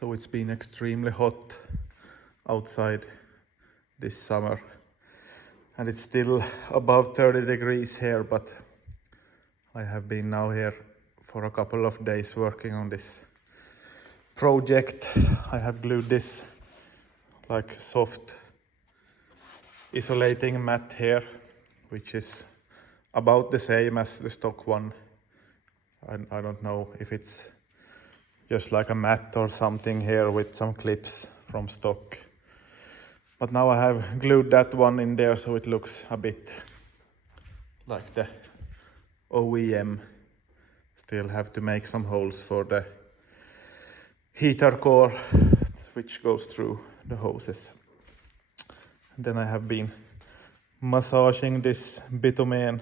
So it's been extremely hot outside this summer, and it's still above 30 degrees here, but I have been now here for a couple of days working on this project. I have glued this like soft isolating mat here, which is about the same as the stock one. I don't know if it's just like a mat or something here with some clips from stock. But now I have glued that one in there so it looks a bit like the OEM. Still have to make some holes for the heater core which goes through the hoses. And then I have been massaging this bitumen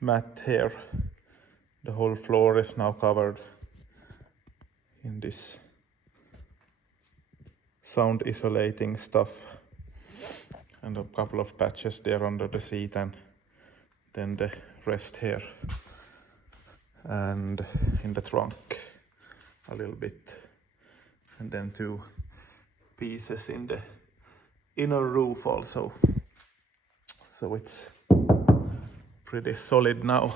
mat here. The whole floor is now covered in this sound isolating stuff, and a couple of patches there under the seat, and then the rest here and in the trunk a little bit, and then 2 pieces in the inner roof also. So it's pretty solid now,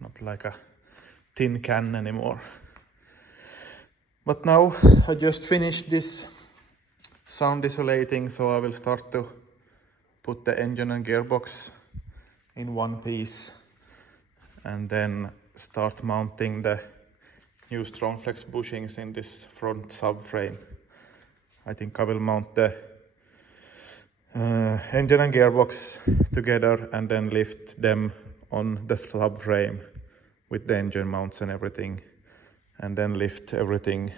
not like a tin can anymore. But now I just finished this sound isolating, so I will start to put the engine and gearbox in one piece, and then start mounting the new Strongflex bushings in this front subframe. I think I will mount the engine and gearbox together and then lift them on the subframe with the engine mounts and everything, and then lift everything,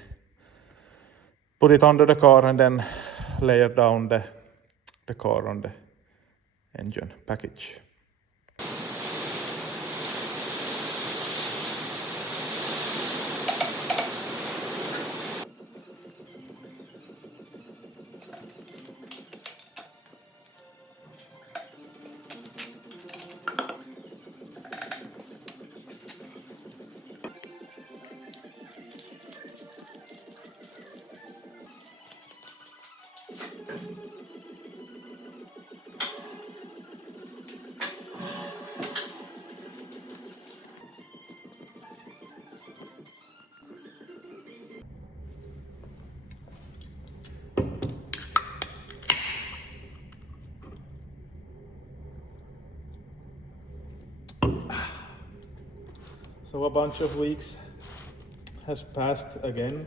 put it under the car, and then layer down the car on the engine package. So a bunch of weeks has passed again.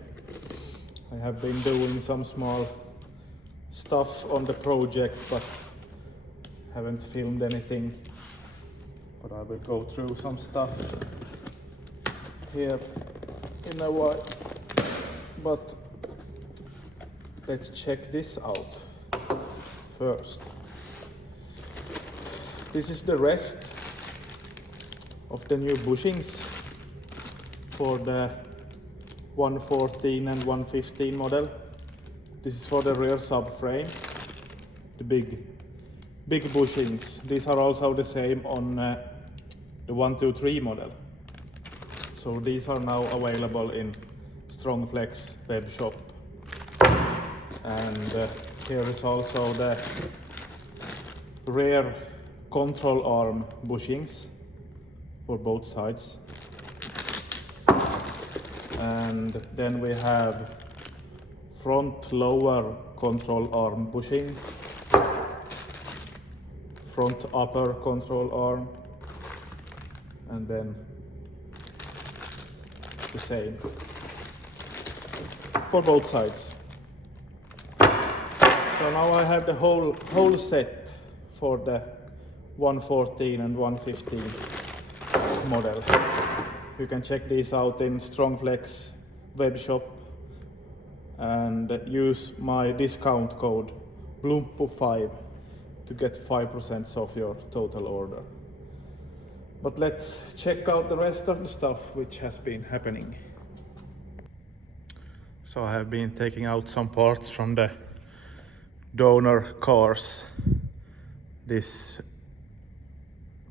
I have been doing some small stuff on the project, but haven't filmed anything. But I will go through some stuff here in a while. But let's check this out first. This is the rest of the new bushings for the 114 and 115 model. This is for the rear subframe, the big bushings. These are also the same on the 123 model. So these are now available in Strongflex web shop. And here is also the rear control arm bushings for both sides. And then we have front lower control arm bushing, front upper control arm, and then the same for both sides. So now I have the whole set for the 114 and 115 model. You can check these out in Strongflex web shop and use my discount code BLUMPO5 to get 5% off your total order. But let's check out the rest of the stuff which has been happening. So I have been taking out some parts from the donor cars. This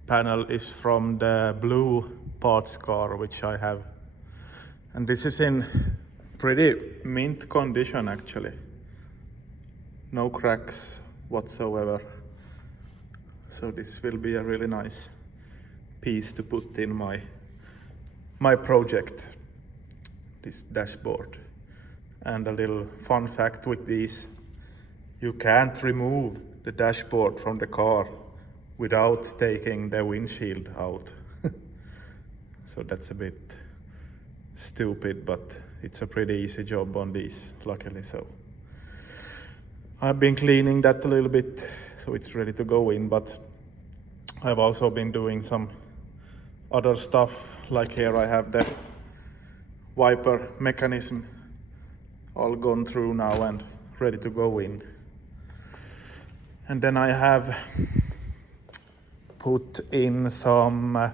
panel is from the blue parts car which I have And this is in pretty mint condition actually. No cracks whatsoever. So this will be a really nice piece to put in my project, this dashboard. And a little fun fact with these, you can't remove the dashboard from the car without taking the windshield out. So that's a bit stupid, but it's a pretty easy job on these, luckily. So I've been cleaning that a little bit, so it's ready to go in, but I've also been doing some other stuff, like here I have the wiper mechanism all gone through now and ready to go in. And then I have put in some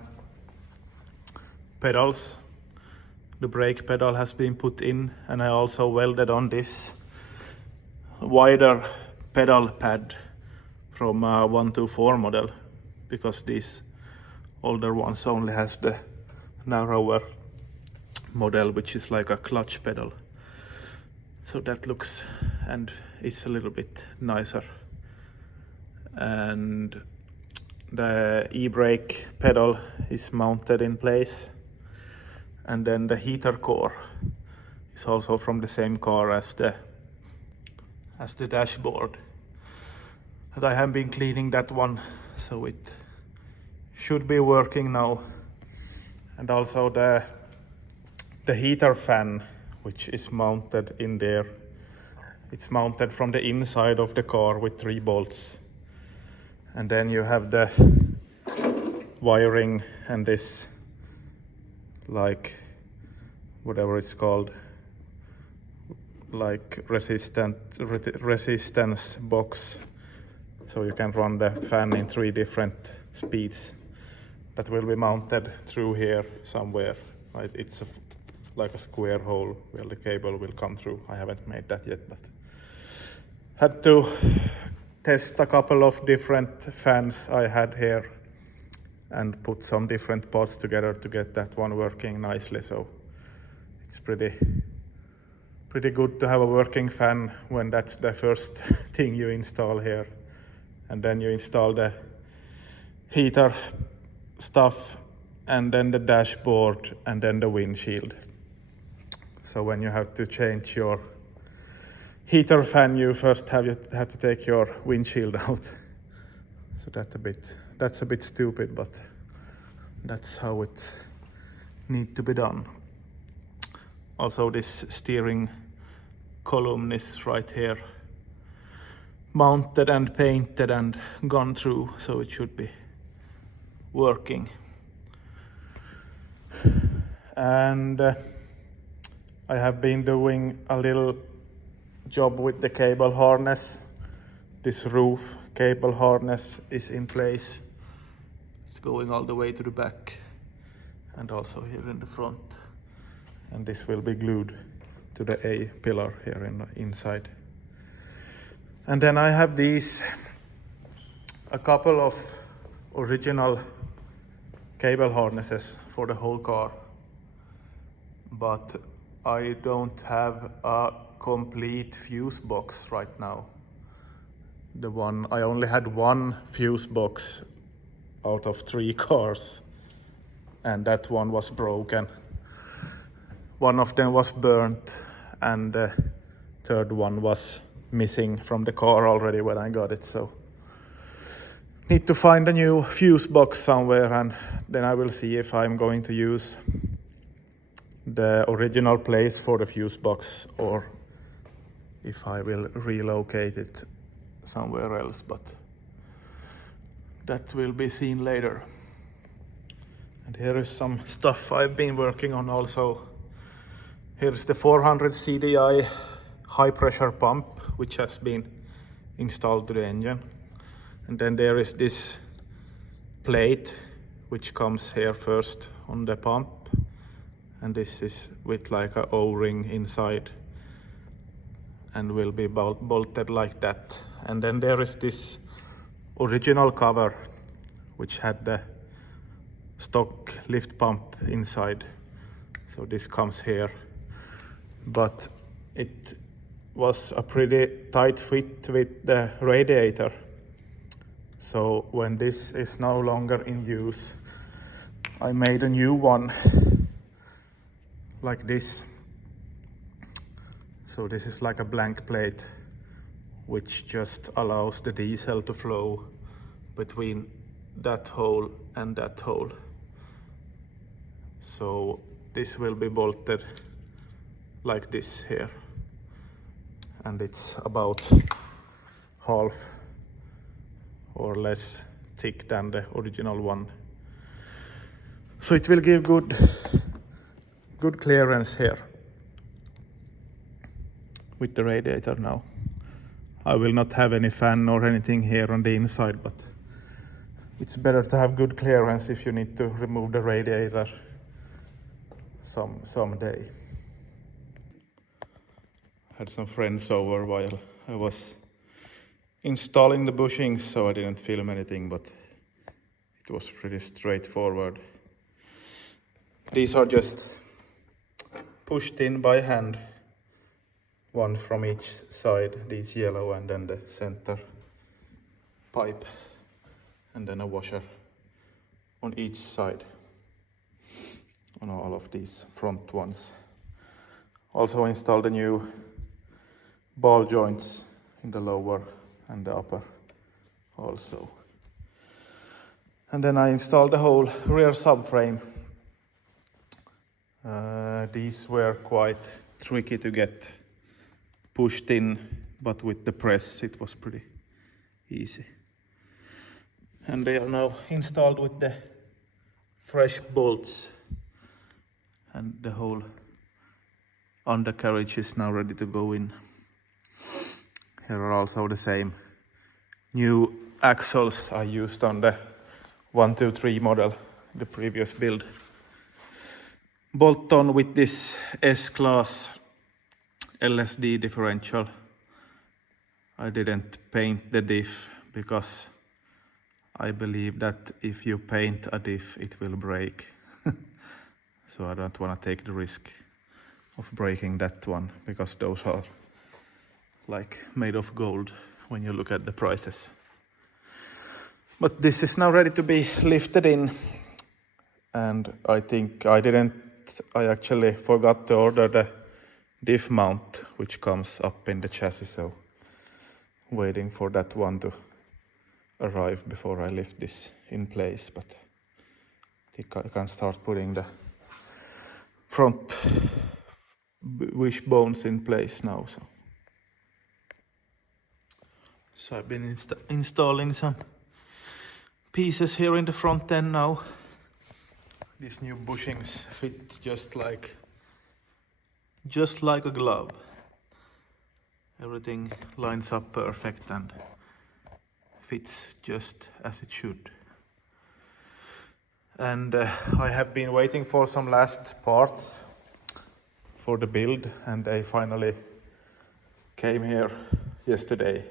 pedals. The brake pedal has been put in, and I also welded on this wider pedal pad from a 124 model, because these older ones only has the narrower model, which is like a clutch pedal. So that looks, and it's a little bit nicer. And the e-brake pedal is mounted in place. And then the heater core is also from the same car as the dashboard. And I have been cleaning that one, so it should be working now. And also the heater fan, which is mounted in there. It's mounted from the inside of the car with 3 bolts. And then you have the wiring and this, like, whatever it's called, like resistance box. So you can run the fan in 3 different speeds. That will be mounted through here somewhere. It's like a square hole where the cable will come through. I haven't made that yet, but had to test a couple of different fans I had here and put some different parts together to get that one working nicely. So it's pretty good to have a working fan when that's the first thing you install here. And then you install the heater stuff, and then the dashboard, and then the windshield. So when you have to change your heater fan, you first have to take your windshield out. So that's a bit stupid, but that's how it needs to be done. Also, this steering column is right here, mounted and painted and gone through, so it should be working. And I have been doing a little job with the cable harness. This roof cable harness is in place. It's going all the way to the back and also here in the front. And this will be glued to the A pillar here in the inside. And then I have a couple of original cable harnesses for the whole car, but I don't have a complete fuse box right now. I only had 1 fuse box out of 3 cars, and that one was broken. One of them was burnt, and the third one was missing from the car already when I got it. So need to find a new fuse box somewhere, and then I will see if I'm going to use the original place for the fuse box or if I will relocate it somewhere else, but that will be seen later. And here is some stuff I've been working on also. Here's the 400 CDI high pressure pump, which has been installed to the engine. And then there is this plate, which comes here first on the pump. And this is with like a O-ring inside and will be bolted like that. And then there is this original cover, which had the stock lift pump inside. So this comes here, but it was a pretty tight fit with the radiator. So when this is no longer in use, I made a new one like this. So this is like a blank plate, which just allows the diesel to flow between that hole and that hole. So this will be bolted like this here, and it's about half or less thick than the original one. So it will give good clearance here with the radiator now. I will not have any fan or anything here on the inside, but it's better to have good clearance if you need to remove the radiator someday. Had some friends over while I was installing the bushings, so I didn't film anything, but it was pretty straightforward. These are just pushed in by hand, one from each side, these yellow, and then the center pipe, and then a washer on each side on all of these front ones. Also installed the new ball joints in the lower and the upper also. And then I installed the whole rear subframe. These were quite tricky to get pushed in, but with the press it was pretty easy. And they are now installed with the fresh bolts, and the whole undercarriage is now ready to go in. Here are also the same new axles I used on the 123 model, the previous build. Bolt on with this S-Class LSD differential. I didn't paint the diff because I believe that if you paint a diff it will break. So I don't want to take the risk of breaking that one, because those are like made of gold when you look at the prices. But this is now ready to be lifted in, and I think I actually forgot to order the diff mount, which comes up in the chassis, so waiting for that one to arrive before I lift this in place. But I think I can start putting the front wishbones in place now. So I've been installing some pieces here in the front end now. These new bushings fit just like a glove. Everything lines up perfect and fits just as it should. And I have been waiting for some last parts for the build, and they finally came here yesterday.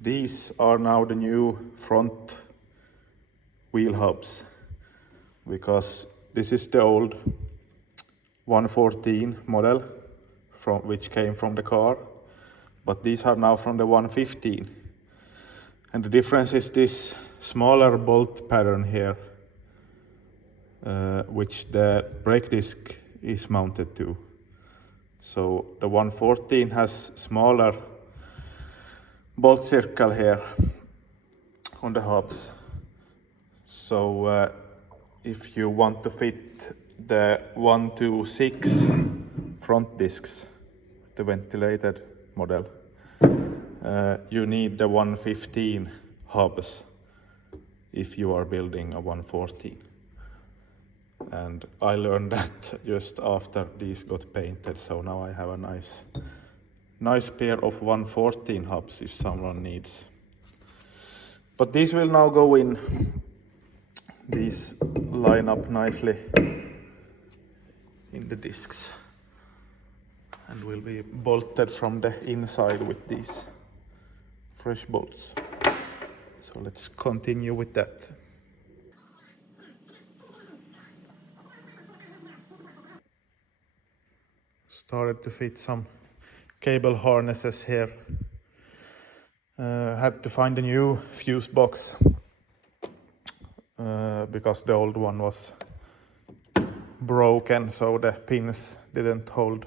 These are now the new front wheel hubs, because this is the old 114 model which came from the car, but these are now from the 115. And the difference is this smaller bolt pattern here, which the brake disc is mounted to. So the 114 has smaller bolt circle here on the hubs. So if you want to fit the 126 front discs, the ventilated model, you need the 115 hubs if you are building a 114. And I learned that just after these got painted, so now I have a nice pair of 114 hubs if someone needs. But these will now go in. These line up nicely in the discs and will be bolted from the inside with these fresh bolts. So let's continue with that. started to fit some cable harnesses here. Had to find a new fuse box because the old one was broken, so the pins didn't hold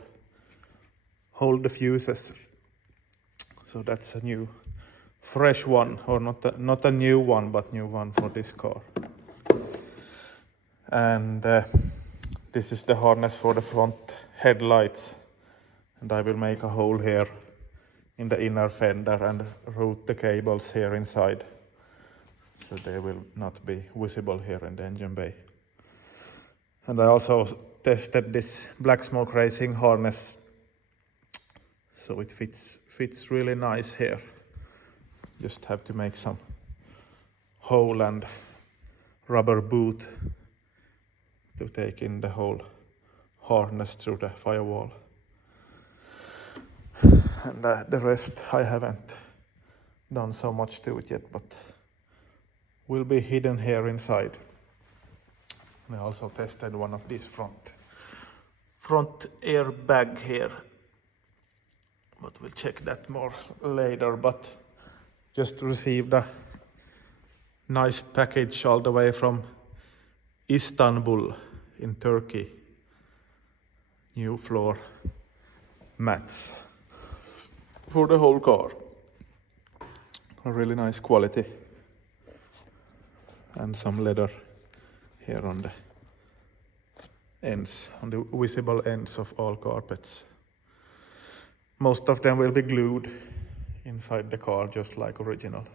the fuses. So that's a new fresh one, or not a new one, but new one for this car. And this is the harness for the front headlights, and I will make a hole here in the inner fender and route the cables here inside, so they will not be visible here in the engine bay. And I also tested this black smoke racing harness, so it fits really nice here. Just have to make some hole and rubber boot to take in the whole harness through the firewall. And the rest I haven't done so much to it yet, but will be hidden here inside. I also tested one of these front airbag here, but we'll check that more later. But just received a nice package all the way from Istanbul in Turkey. New floor mats for the whole car. A really nice quality. And some leather here on the ends, on the visible ends of all carpets. Most of them will be glued inside the car, just like original.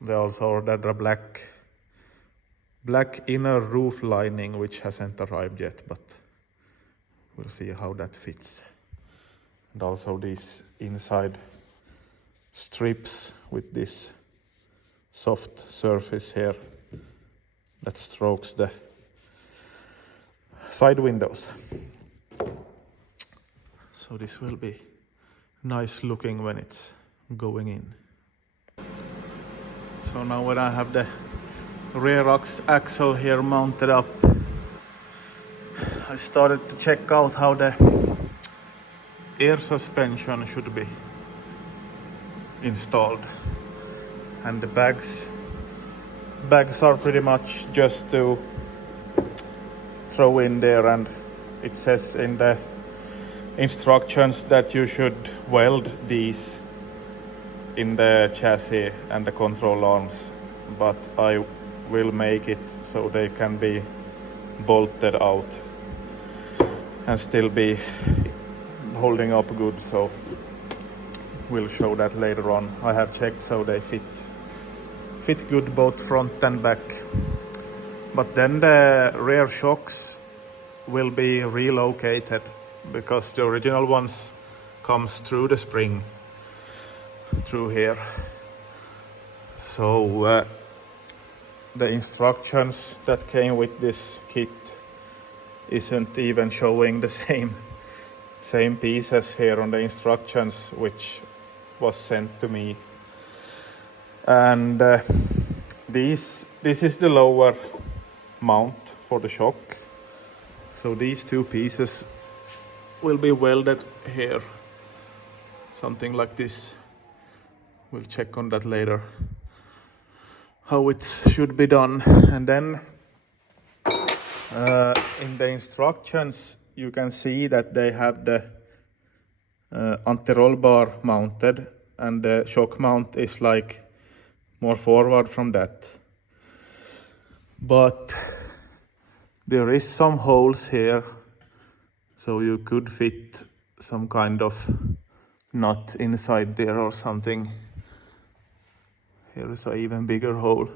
They also ordered a black inner roof lining, which hasn't arrived yet, but we'll see how that fits. And also these inside strips with this soft surface here that strokes the side windows. So this will be nice looking when it's going in. So now when I have the rear axle here mounted up, I started to check out how the air suspension should be installed. And the bags are pretty much just to throw in there, and it says in the instructions that you should weld these in the chassis and the control arms, but I will make it so they can be bolted out and still be holding up good, so we'll show that later on. I have checked so they fit good both front and back. But then the rear shocks will be relocated because the original ones comes through the spring through here. So the instructions that came with this kit isn't even showing the same pieces here on the instructions which was sent to me. And this is the lower mount for the shock. So these two pieces will be welded here, something like this. We'll check on that later, how it should be done. And then in the instructions you can see that they have the anti-roll bar mounted, and the shock mount is like more forward from that. But there is some holes here, so you could fit some kind of nut inside there or something. Here is an even bigger hole,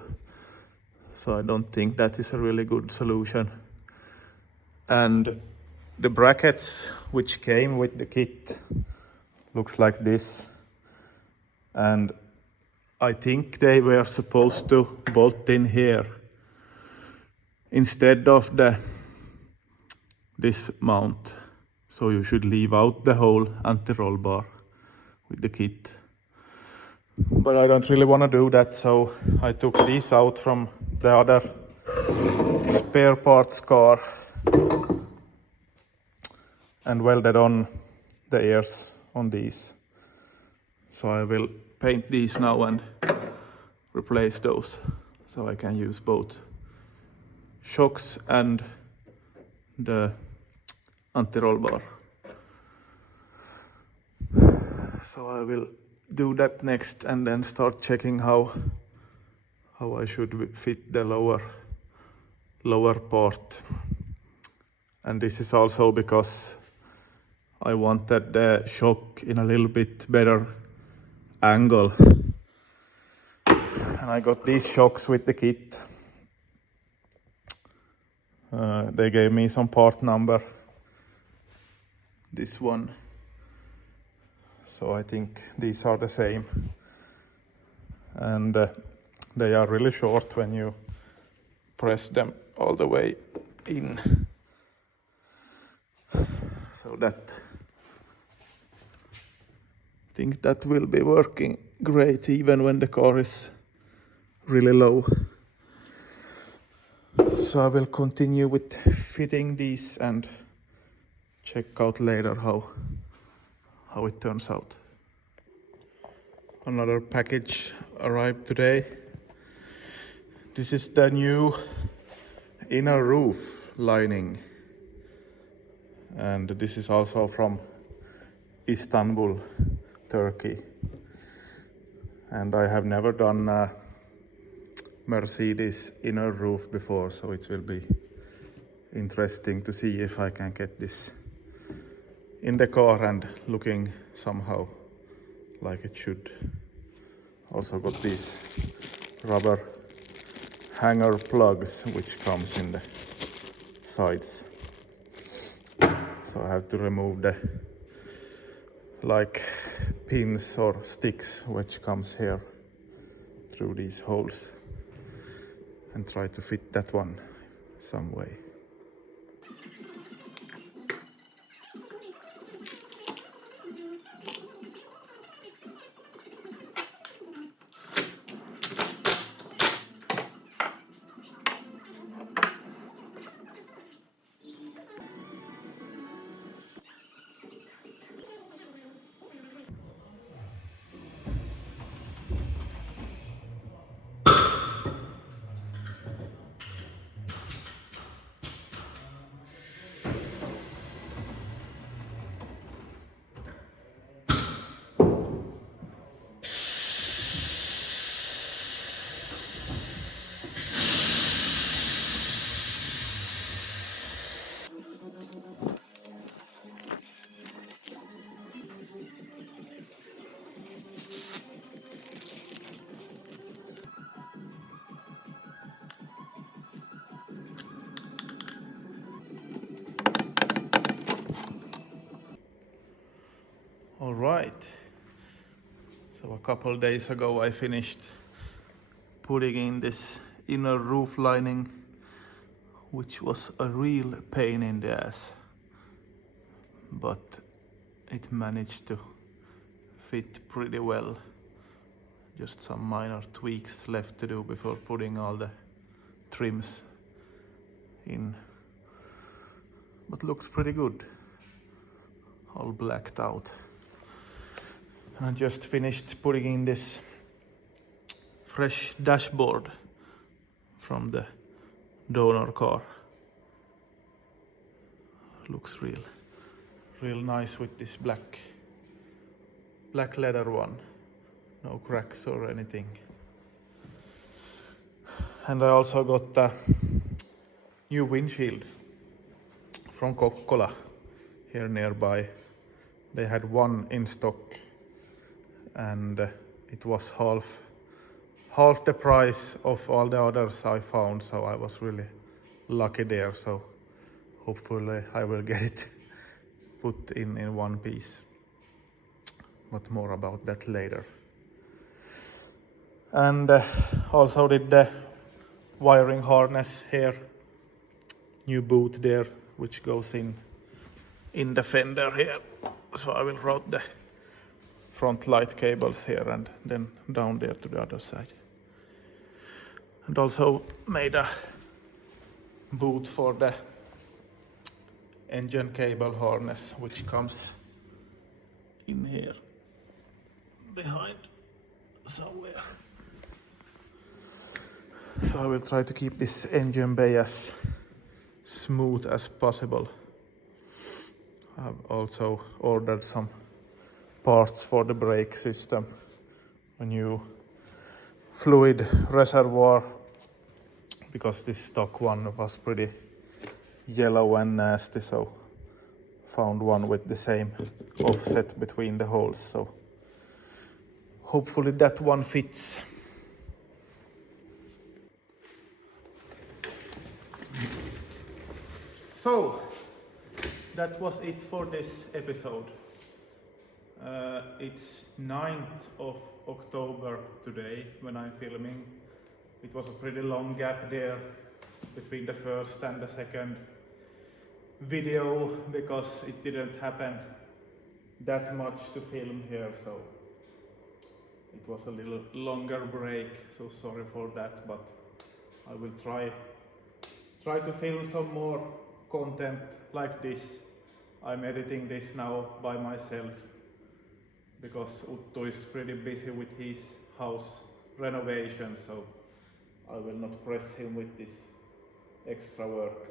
so I don't think that is a really good solution. And the brackets which came with the kit looks like this, and I think they were supposed to bolt in here instead of this mount. So you should leave out the whole anti-roll bar with the kit. But I don't really want to do that, so I took these out from the other spare parts car and welded on the ears on these. So I will paint these now and replace those, so I can use both shocks and the anti-roll bar. So I will do that next and then start checking how I should fit the lower part. And this is also because I wanted the shock in a little bit better angle. And I got these shocks with the kit. They gave me some part number, this one. So I think these are the same. And they are really short when you press them all the way in. So that, I think that will be working great even when the car is really low. So I will continue with fitting these and check out later how it turns out. Another package arrived today. This is the new inner roof lining, and this is also from Istanbul, Turkey. And I have never done a Mercedes inner roof before, so it will be interesting to see if I can get this in the car and looking somehow like it should. Also got these rubber hanger plugs which comes in the sides. So I have to remove the like pins or sticks which comes here through these holes and try to fit that one some way. All right. So a couple days ago I finished putting in this inner roof lining, which was a real pain in the ass. But it managed to fit pretty well. Just some minor tweaks left to do before putting all the trims in. But looks pretty good. All blacked out. I just finished putting in this fresh dashboard from the donor car. Looks real nice with this black leather one. No cracks or anything. And I also got a new windshield from Kokkola here nearby. They had one in stock and it was half the price of all the others I found, so I was really lucky there. So hopefully I will get it put in one piece, but more about that later. And also did the wiring harness here, new boot there which goes in the fender here, so I will route the front light cables here and then down there to the other side. And also made a boot for the engine cable harness, which comes in here behind somewhere. So I will try to keep this engine bay as smooth as possible. I've also ordered some parts for the brake system, a new fluid reservoir, because this stock one was pretty yellow and nasty, so found one with the same offset between the holes, so hopefully that one fits. So that was it for this episode. It's 9th of October today when I'm filming. It was a pretty long gap there between the first and the second video because it didn't happen that much to film here, so it was a little longer break, so sorry for that, but I will try to film some more content like this. I'm editing this now by myself because Uttu is pretty busy with his house renovation, so I will not press him with this extra work.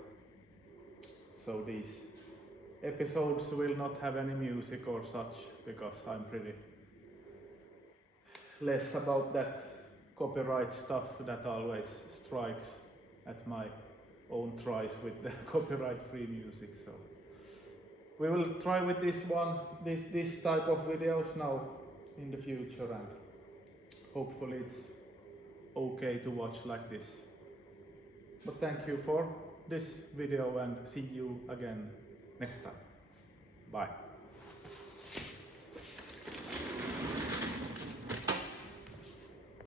So these episodes will not have any music or such because I'm pretty less about that copyright stuff that always strikes at my own tries with the copyright free music. So we will try with this type of videos now in the future, and hopefully it's okay to watch like this. But thank you for this video and see you again next time. Bye.